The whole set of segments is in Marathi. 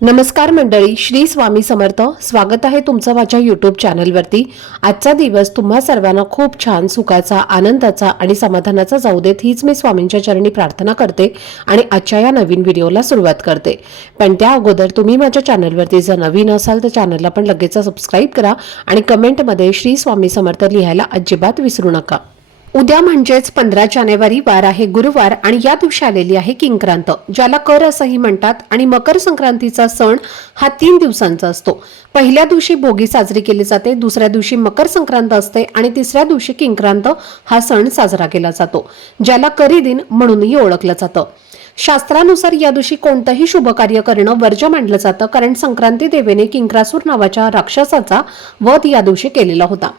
नमस्कार मंडळी, श्री स्वामी समर्थ. स्वागत आहे तुमचं माझ्या यूट्यूब चॅनलवरती. आजचा दिवस तुम्हा सर्वांना खूप छान, सुखाचा, आनंदाचा आणि समाधानाचा जाऊ देत, हीच मी स्वामींच्या चरणी प्रार्थना करते आणि आजच्या या नवीन व्हिडिओला सुरुवात करते. पण त्या अगोदर तुम्ही माझ्या चॅनलवरती जर नवीन असाल तर चॅनलला पण लगेच सबस्क्राईब करा आणि कमेंटमध्ये श्री स्वामी समर्थ लिहायला अजिबात विसरू नका. उद्या म्हणजेच 15 जानेवारी वार आहे गुरुवार आणि या दिवशी आलेली आहे किंक्रांत, ज्याला कर असंही म्हणतात. आणि मकर संक्रांतीचा सण हा 3 दिवसांचा असतो. पहिल्या दिवशी भोगी साजरी केली जाते, दुसऱ्या दिवशी मकर संक्रांत असते आणि तिसऱ्या दिवशी किंक्रांत हा सण साजरा केला जातो, ज्याला करी दिन म्हणूनही ओळखलं जातं. शास्त्रानुसार या दिवशी कोणतंही शुभ कार्य करणं वर्ज्य मानलं जातं, कारण संक्रांती देवीने किंक्रासूर नावाच्या राक्षसाचा वध या दिवशी केलेला होता.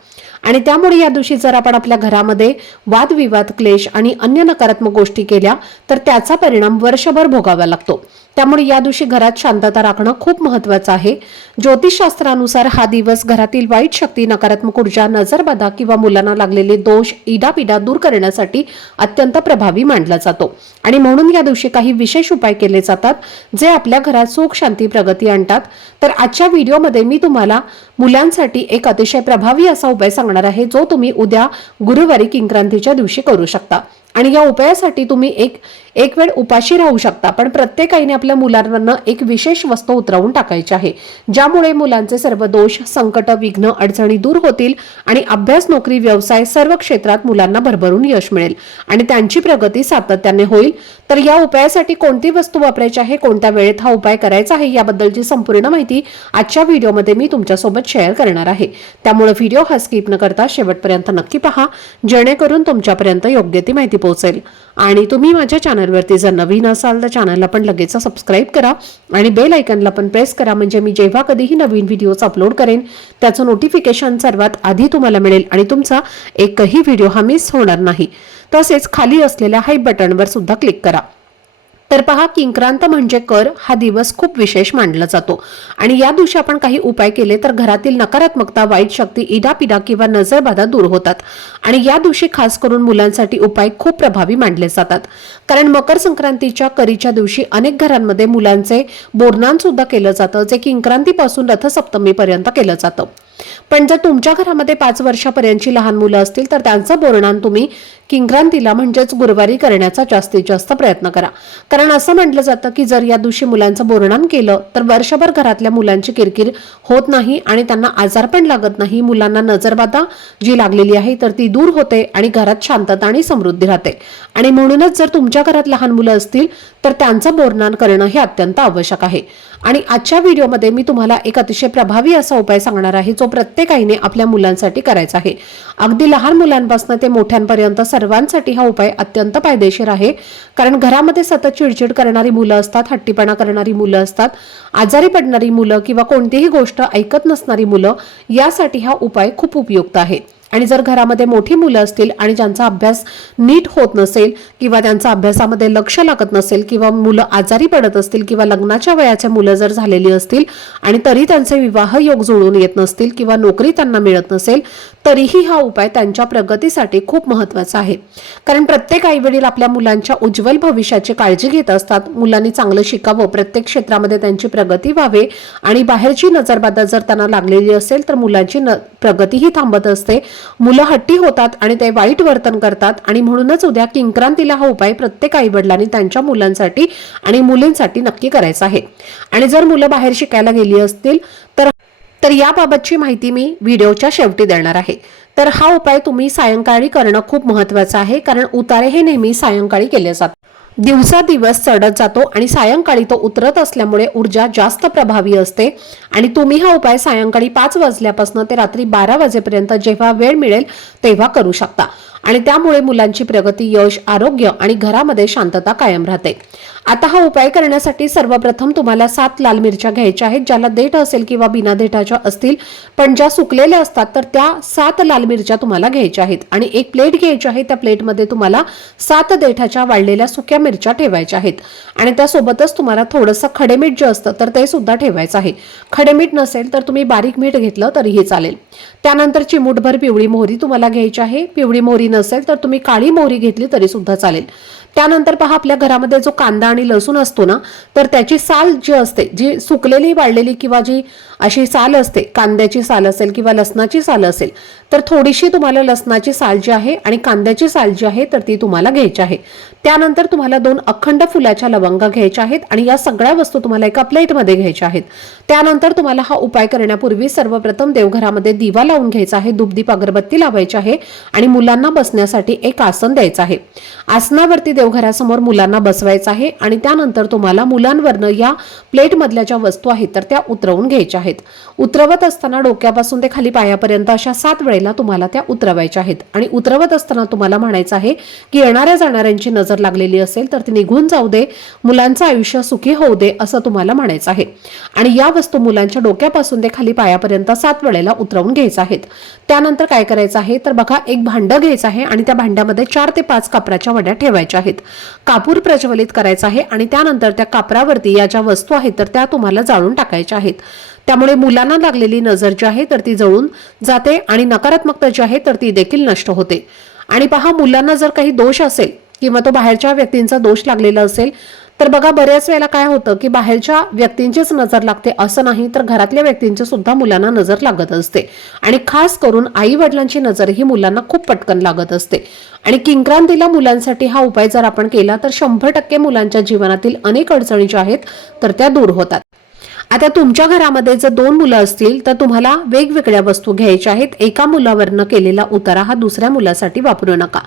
आणि त्यामुळे या दिवशी जर आपण आपल्या घरामध्ये वादविवाद, क्लेश आणि अन्य नकारात्मक गोष्टी केल्या तर त्याचा परिणाम वर्षभर भोगावा लागतो. त्यामुळे या दिवशी घरात शांतता राखणं खूप महत्त्वाचं आहे. ज्योतिषशास्त्रानुसार हा दिवस घरातील वाईट शक्ती, नकारात्मक ऊर्जा, नजरबाधा किंवा मुलांना लागलेले दोष, इडापिडा दूर करण्यासाठी अत्यंत प्रभावी मानला जातो. आणि म्हणून या दिवशी काही विशेष उपाय केले जातात जे आपल्या घरात सुख, शांती, प्रगती आणतात. तर आजच्या व्हिडिओमध्ये मी तुम्हाला मुलांसाठी एक अतिशय प्रभावी असा उपाय सांगणार आहे, जो तुम्ही उद्या गुरुवारी किंक्रांतीच्या दिवशी करू शकता. आणि या उपायासाठी तुम्ही एक वेळ उपाशी राहू शकता, पण प्रत्येक आईने आपल्या मुलांवरनं एक विशेष वस्तू उतरवून टाकायची आहे, ज्यामुळे मुलांचे सर्व दोष, संकट, विघ्न, अडचणी दूर होतील आणि अभ्यास, नोकरी, व्यवसाय सर्व क्षेत्रात मुलांना भरभरून यश मिळेल आणि त्यांची प्रगती सातत्याने होईल. तर या उपायासाठी कोणती वस्तू वापरायची आहे, कोणत्या वेळेत हा उपाय करायचा आहे, याबद्दलची संपूर्ण माहिती आजच्या व्हिडिओमध्ये मी तुमच्यासोबत शेअर करणार आहे. त्यामुळे व्हिडिओ हा स्किप न करता शेवटपर्यंत नक्की पहा, जेणेकरून तुमच्यापर्यंत योग्य ती माहिती पोहोचेल. आणि तुम्ही माझ्या चॅनलवरती जर नवीन असाल तर चॅनलला पण लगेच सबस्क्राईब करा आणि बेल आयकॉनला पण प्रेस करा, म्हणजे मी जेव्हा कधीही नवीन व्हिडिओज अपलोड करेन त्याचं नोटिफिकेशन सर्वात आधी तुम्हाला मिळेल आणि तुमचा एकही व्हिडिओ हा मिस होणार नाही. तसेच खाली असलेल्या हाय बटनवर सुद्धा क्लिक करा. तर पहा, किंक्रांत म्हणजे कर हा दिवस खूप विशेष मानला जातो आणि या दिवशी आपण काही उपाय केले तर घरातील नकारात्मकता, वाईट शक्ती, इडापिडा किंवा नजरबाधा दूर होतात. आणि या दिवशी खास करून मुलांसाठी उपाय खूप प्रभावी मानले जातात, कारण मकर संक्रांतीच्या करीच्या दिवशी अनेक घरांमध्ये मुलांचे बोरनान सुद्धा केलं जातं, जे किंक्रांतीपासून रथसप्तमीपर्यंत केलं जातं. पण जर तुमच्या घरामध्ये 5 वर्षापर्यंतची लहान मुलं असतील तर त्यांचं बोरनान तुम्ही किंक्रांतीला म्हणजेच गुरुवारी करण्याचा जास्तीत जास्त प्रयत्न करा. कारण असं म्हटलं जातं की जर या दिवशी मुलांचं बोरनान केलं तर वर्षभर घरातल्या मुलांची किरकिर होत नाही आणि त्यांना आजार पण लागत नाही. मुलांना नजरबाधा जी लागलेली आहे तर ती दूर होते आणि घरात शांतता आणि समृद्धी राहते. आणि म्हणूनच जर तुमच्या घरात लहान मुलं असतील तर त्यांचं बोरनान करणं हे अत्यंत आवश्यक आहे. आणि आजच्या व्हिडिओमध्ये मी तुम्हाला एक अतिशय प्रभावी असा उपाय सांगणार आहे, जो प्रत्येक आईने आपल्या मुलांसाठी करायचा आहे. अगदी लहान मुलांपासून ते मोठ्यांपर्यंत सर्वांसाठी हा उपाय अत्यंत फायदेशीर आहे. कारण घरामध्ये सतत चिडचिड करणारी मुलं असतात, हट्टीपणा करणारी मुलं असतात, आजारी पडणारी मुलं किंवा कोणतीही गोष्ट ऐकत नसणारी मुलं, यासाठी हा उपाय खूप उपयुक्त आहे. आणि जर घरामध्ये मोठी मुलं असतील आणि ज्यांचा अभ्यास नीट होत नसेल किंवा त्यांचा अभ्यासामध्ये लक्ष लागत नसेल किंवा मुलं आजारी पडत असतील किंवा लग्नाच्या वयाचे मुलं जर झालेली असतील आणि तरी त्यांचे विवाह योग जुळून येत नसतील किंवा नोकरी त्यांना मिळत नसेल, तरीही हा उपाय त्यांच्या प्रगतीसाठी खूप महत्त्वाचा आहे. कारण प्रत्येक आईवडील आपल्या मुलांच्या उज्ज्वल भविष्याची काळजी घेत असतात. मुलांनी चांगलं शिकावं, प्रत्येक क्षेत्रामध्ये त्यांची प्रगती व्हावे आणि बाहेरची नजरबाधा जर त्यांना लागलेली असेल तर मुलांची प्रगतीही थांबत असते. मुलं हट्टी होतात आणि ते वाईट वर्तन करतात. आणि म्हणूनच उद्या किंक्रांतीला हा उपाय प्रत्येक आईवडिलांनी त्यांच्या मुलांसाठी आणि मुलींसाठी नक्की करायचा आहे. आणि जर मुलं बाहेर शिकायला गेली असतील तर याबाबतची माहिती मी व्हिडिओच्या शेवटी देणार आहे. तर हा उपाय तुम्ही सायंकाळी करणं खूप महत्त्वाचं आहे, कारण उतारे हे नेहमी सायंकाळी केले जातात. दिवस चढत जातो आणि सायंकाळी तो उतरत असल्यामुळे ऊर्जा जास्त प्रभावी असते. आणि तुम्ही हा उपाय सायंकाळी 5 वाजल्यापासून ते रात्री 12 वाजेपर्यंत जेव्हा वेळ मिळेल तेव्हा करू शकता. आणि त्यामुळे मुलांची प्रगती, यश, आरोग्य आणि घरामध्ये शांतता कायम राहते. आता हा उपाय करण्यासाठी सर्वप्रथम तुम्हाला 7 लाल मिरच्या घ्यायच्या आहेत, ज्याला देठ असेल किंवा बिना देठाच्या असतील, पण ज्या सुकलेल्या असतात तर त्या 7 लाल मिरच्या तुम्हाला घ्यायच्या आहेत. आणि एक प्लेट घ्यायची आहे, त्या प्लेटमध्ये तुम्हाला 7 देठाच्या वाळलेल्या सुक्या मिरच्या ठेवायच्या आहेत. आणि त्यासोबतच तुम्हाला थोडंसं खडेमीठ जे असतं तर ते सुद्धा ठेवायचं आहे. खडेमीठ नसेल तर तुम्ही बारीक मीठ घेतलं तरीही चालेल. त्यानंतर चिमूटभर पिवळी मोहरी तुम्हाला घ्यायची आहे. पिवळी मोहरी नसेल तर तुम्ही काळी मोहरी घेतली तरी सुद्धा चालेल. त्यानंतर पहा आपल्या घरामध्ये जो कांदा आणि लसूण असतो ना, तर त्याची साल जी असते, जी सुकलेली वाळलेली किंवा जी अशी साल असते, कांद्याची साल असेल किंवा लसणाची साल असेल, तर थोडीशी तुम्हाला लसणाची साल जी आहे आणि कांद्याची साल जी आहे तर ती तुम्हाला घ्यायची आहे. त्यानंतर तुम्हाला 2 अखंड फुलाच्या लवंगा घ्यायच्या आहेत आणि या सगळ्या वस्तू तुम्हाला एका प्लेटमध्ये घ्यायच्या आहेत. त्यानंतर तुम्हाला हा उपाय करण्यापूर्वी सर्वप्रथम देवघरामध्ये दिवा लावून घ्यायचा आहे, धूपदीप अगरबत्ती लावायची आहे आणि मुलांना बसण्यासाठी एक आसन द्यायचं आहे. आसनावरती देवघरासमोर मुलांना बसवायचं आहे आणि त्यानंतर तुम्हाला मुलांवरनं या प्लेटमधल्या ज्या वस्तू आहेत तर त्या उतरवून घ्यायच्या आहेत. उतरवत असताना डोक्यापासून ते खाली पायापर्यंत अशा 7 वेळेला तुम्हाला त्या उतरवायच्या आहेत आणि उतरवत असताना तुम्हाला म्हणायचं आहे की येणाऱ्या जाणाऱ्यांची नजर लागलेली असेल तर ती निघून जाऊ दे, मुलांचं आयुष्य सुखी होऊ दे असं तुम्हाला म्हणायचं आहे. आणि या वस्तू मुलांच्या डोक्यापासून ते खाली पायापर्यंत 7 वेळेला उतरवून घ्यायचं आहेत. त्यानंतर काय करायचं आहे तर बघा, एक भांडं घ्यायचं आहे आणि त्या भांड्यामध्ये 4 ते 5 कापराच्या वड्या ठेवायच्या आहेत. कापूर प्रज्वलित करायचा आहे आणि त्यानंतर त्या कापरावरती या ज्या वस्तू आहेत तर त्या तुम्हाला जाळून टाकायच्या आहेत. त्यामुळे मुलांना लागलेली नजर जी आहे तर ती जळून जाते आणि नकारात्मकता जी आहे तर ती देखील नष्ट होते. आणि पहा, मुलांना जर काही दोष असेल किंवा तो बाहेरच्या व्यक्तींचा दोष लागलेला असेल तर बघा, बऱ्याच वेळेला काय होतं की बाहेरच्या व्यक्तींचीच नजर लागते असं नाही, तर घरातल्या व्यक्तींची सुद्धा मुलांना नजर लागत असते आणि खास करून आई वडिलांची नजर ही मुलांना खूप पटकन लागत असते. आणि किंक्रांतीला मुलांसाठी हा उपाय जर आपण केला तर 100% मुलांच्या जीवनातील अनेक अडचणी ज्या आहेत तर त्या दूर होतात. आता तुमच्या घरामध्ये जर 2 मुलं असतील तर तुम्हाला वेगवेगळ्या वस्तू घ्यायच्या आहेत. एका मुलावरनं केलेला उतारा हा दुसऱ्या मुलासाठी वापरू नका,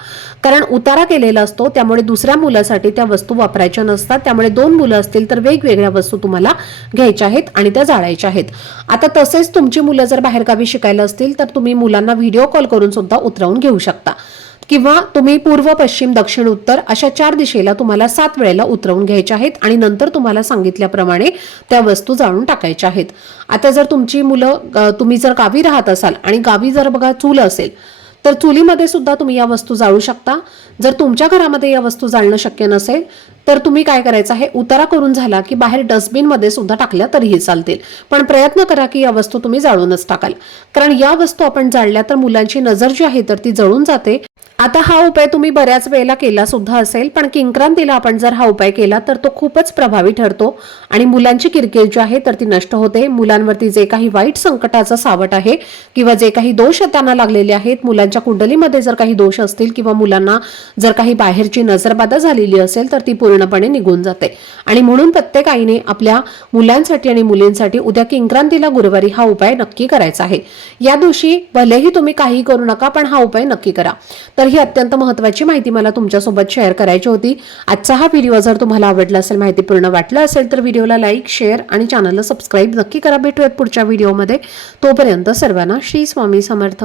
कारण उतारा केलेला असतो त्यामुळे दुसऱ्या मुलासाठी त्या वस्तू वापरायच्या नसतात. त्यामुळे 2 मुलं असतील तर वेगवेगळ्या वस्तू तुम्हाला घ्यायच्या आहेत आणि त्या जाळायच्या आहेत. आता तसेच तुमची मुलं जर बाहेरगावी शिकायला असतील तर तुम्ही मुलांना व्हिडिओ कॉल करून सुद्धा उतरवून घेऊ शकता किंवा तुम्ही पूर्व, पश्चिम, दक्षिण, उत्तर अशा 4 दिशेला तुम्हाला 7 वेळेला उतरवून घ्यायच्या आहेत आणि नंतर तुम्हाला सांगितल्याप्रमाणे त्या वस्तू जाळून टाकायच्या आहेत. आता जर तुमची मुलं, तुम्ही जर गावी राहत असाल आणि गावी जर बघा चूल असेल तर चुलीमध्ये सुद्धा तुम्ही या वस्तू जाळू शकता. जर तुमच्या घरामध्ये या वस्तू जाळणं शक्य नसेल तर तुम्ही काय करायचं आहे, उतारा करून झाला की बाहेर डस्टबिन मध्ये सुद्धा टाकल्या तरीही चालतील, पण प्रयत्न करा की या वस्तू तुम्ही जाळूनच टाकाल, कारण या वस्तू आपण जाळल्या तर मुलांची नजर जी आहे तर ती जळून जाते. आता हा उपाय तुम्ही बऱ्याच वेळेला केला सुद्धा असेल, पण किंक्रांतीला आपण जर हा उपाय केला तर तो खूपच प्रभावी ठरतो आणि मुलांची किरकिर जी आहे तर ती नष्ट होते. मुलांवरती जे काही वाईट संकटाचं सावट आहे किंवा जे काही दोष त्यांना लागलेले आहेत, मुलांच्या कुंडलीमध्ये जर काही दोष असतील किंवा मुलांना जर काही बाहेरची नजरबाधा झालेली असेल तर ती पूर्णपणे निघून जाते. आणि म्हणून प्रत्येक आईने आपल्या मुलांसाठी आणि मुलींसाठी उद्या किंक्रांतीला गुरुवारी हा उपाय नक्की करायचा आहे. या दिवशी भलेही तुम्ही काही करू नका, पण हा उपाय नक्की करा. तर ही अत्यंत महत्त्वाची माहिती मला तुमच्यासोबत शेअर करायची होती. आजचा हा व्हिडिओ जर तुम्हाला आवडला असेल, माहितीपूर्ण वाटला असेल तर व्हिडिओला लाईक, शेअर आणि चॅनलला सबस्क्राईब नक्की करा. भेटूयात पुढच्या व्हिडिओमध्ये. तोपर्यंत सर्वांना श्री स्वामी समर्थ.